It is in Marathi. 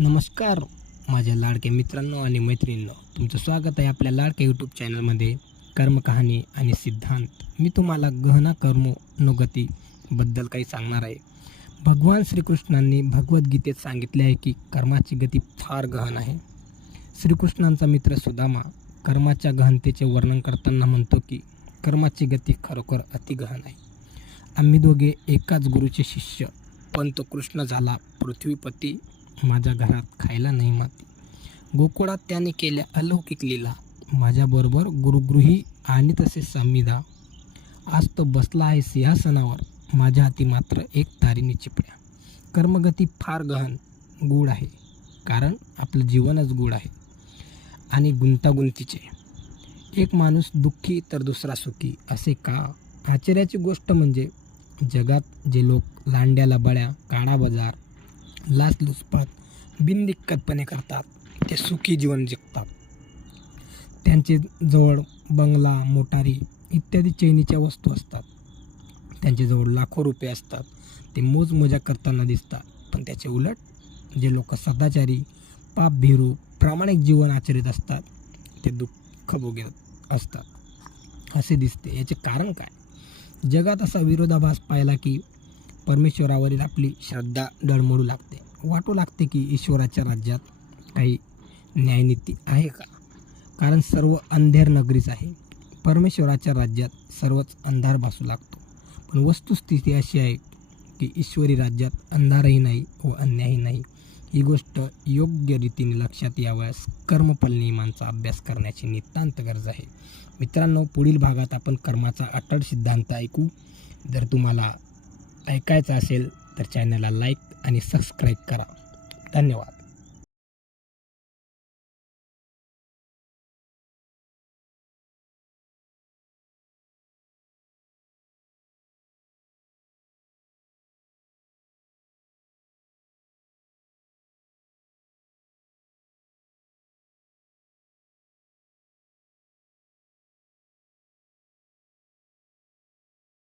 नमस्कार माझ्या लाडक्या मित्रांनो आणि मैत्रिणींनो. तुमचं स्वागत आहे आपल्या लाडक्या यूट्यूब चॅनलमध्ये कर्मकहाणी आणि सिद्धांत. मी तुम्हाला गहना कर्मोनुगतीबद्दल काही सांगणार आहे. भगवान श्रीकृष्णांनी भगवद्गीतेत सांगितले आहे की कर्माची गती फार गहन आहे. श्रीकृष्णांचा मित्र सुदामा कर्माच्या गहनतेचे वर्णन करताना म्हणतो की कर्माची गती खरोखर अतिगहन आहे. आम्ही दोघे एकाच गुरुचे शिष्य पण तो कृष्ण झाला पृथ्वीपती माझ्या घरात खायला नाही माती गोकुळात त्याने केल्या अलौकिक लीला. माझ्याबरोबर गुरुगृही आणि तसे संविधा आज तो बसला आहे सिंहासनावर. माझ्या हाती मात्र एक तारीने चिपड्या कर्मगती फार गहन गूढ आहे. कारण आपलं जीवनच गूढ आहे. आणि गुंतागुंतीचे. एक माणूस दुःखी तर दुसरा सुखी असे का? आश्चर्याची गोष्ट म्हणजे जगात जे लोक लांड्याला बळ्या काळा बाजार लाचलुचपत बिनदिक्कतपणे करतात. ते सुखी जीवन जगतात. त्यांचे जवळ बंगला मोटारी इत्यादी चैनीच्या वस्तू असतात. त्यांच्याजवळ लाखो रुपये असतात. ते मोजमजा करताना दिसतात. पण त्याचे उलट जे लोक सदाचारी पापभिरू प्रामाणिक जीवन आचरित असतात ते दुःख भोगत असतात. असे दिसते. याचे कारण काय? जगात असा विरोधाभास पाहिला की परमेश्वरावरील आपली श्रद्धा डळमळू लागते. वाटू लागते की ईश्वराच्या राज्यात काही न्यायनीती आहे का? कारण सर्व अंधेर नगरीच आहे. परमेश्वराच्या राज्यात सर्वच अंधार भासू लागतो. पण वस्तुस्थिती अशी आहे की ईश्वरी राज्यात अंधारही नाही व अन्यायही नाही. ही गोष्ट योग्य रीतीने लक्षात यावयास कर्मफल नियमांचा अभ्यास करण्याची नितांत गरज आहे. मित्रांनो पुढील भागात आपण कर्माचा अटळ सिद्धांत ऐकू. जर तुम्हाला ऐकायचं असेल तर चॅनलला लाईक आणि सबस्क्राईब करा. धन्यवाद.